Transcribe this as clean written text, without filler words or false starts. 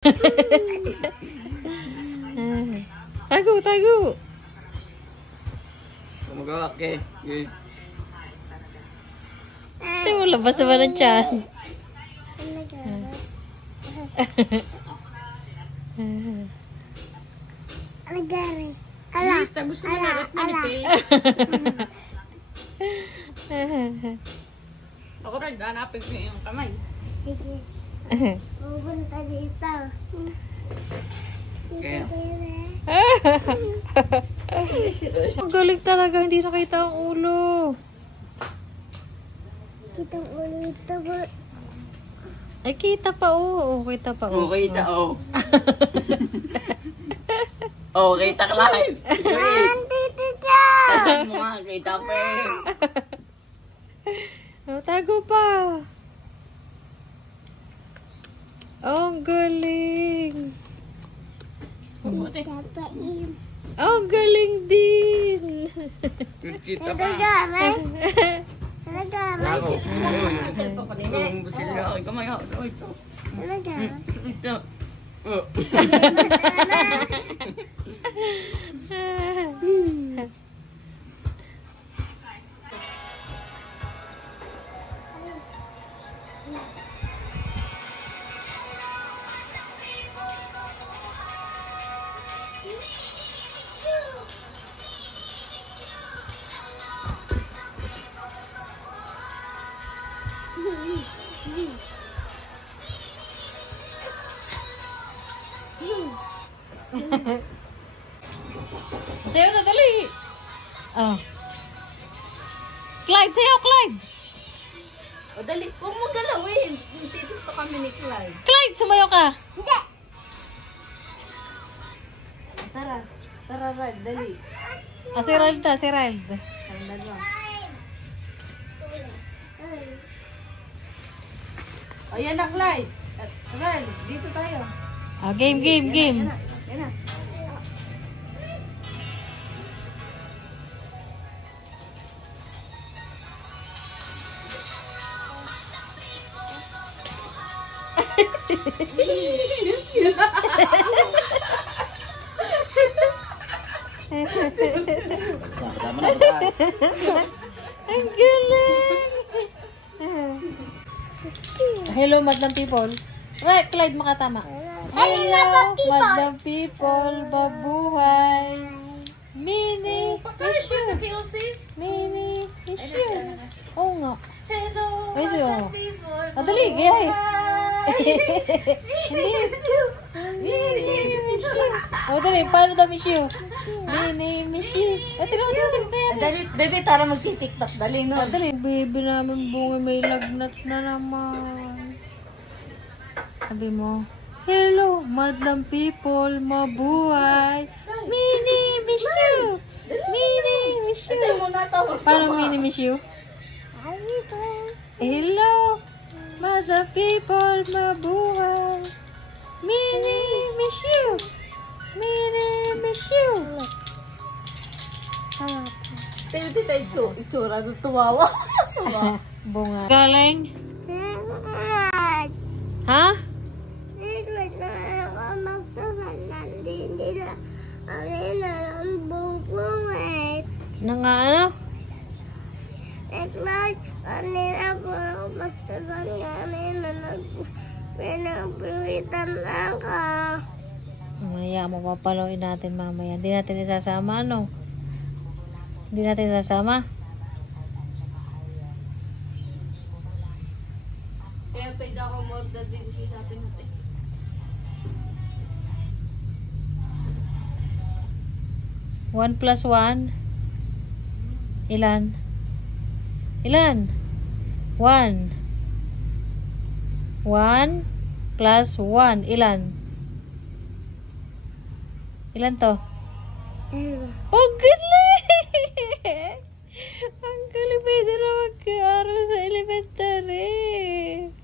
Tago, tago. Magawa, okay. Ay, mo labas naman ang tiyan. Alagari. Ala. Gusto mo na rin manipil. Ako rin, hanapin ko yung kamay. Sige. Pupunta dito. Okay. Ang galing talaga, hindi nakita ang ulo. Kitang ulit ito. Ay, kita pa, oo. Kita pa, oo. Kita, oh. Oh, kita ka live. Nandito siya. Mga kita pa eh. Oh, tago pa. Oh, ang galing. Tapain. Oh, ang galing din. Kita pa. Alagari. Alagari. Ako. Ang busil na ako. Kamay ako. Ito. Alagari. Ito. Oh. Sayo na, dali. Oh. Clyde, sayo, Clyde. O dali, huwag mo galawin. Titito kami ni Clyde. Clyde, sumayo ka. Hindi. Tara. Tara, Rad. Dali. Ah, si Ralda, si Ralda. Ang dalawa. Ayan na, Clyde. Rad, dito tayo. Ah, game, game, game. Yan na. Ang galing. Hello, madlang people. Right, Clyde, makatama. Hello, madlang people, babuhay. Mini issue. Mini issue. Oo nga. Hello, Ay, siya. people. Ah, dali, gayay. Mini issue. O, dali, paano daw issue? Mini issue. Ah, tinawag mo salita yan. Dali, baby, tara magti-tiktok. Dali, no? Ah, dali, baby namin bunga may lagnat na naman. Sabi mo, hello, madlang people, mabuhay. Mini miss you. Mini miss you. Paano mini miss you? Hello, madlang people, mabuhay. Mini miss you. Mini miss you. Tayo, itsura, tumawa. Bunga. Galing? Salamat. Ha? Salamat na ako magsasalan din nila. Ang ang bubungit. Nang ano? Like, kanina po ako mastasan kanina pinagpiwitan ako. Mamaya, mapapaloin natin mamaya. Hindi natin isasama, ano? Hindi natin isasama. Kaya pwede ako mag-order din sa atin natin. 1 plus 1? Ilan? Ilan? 1. 1 plus 1. Ilan? Ilan to? Oh, galing! Ang galing, pwede na mag-aaral sa elementary.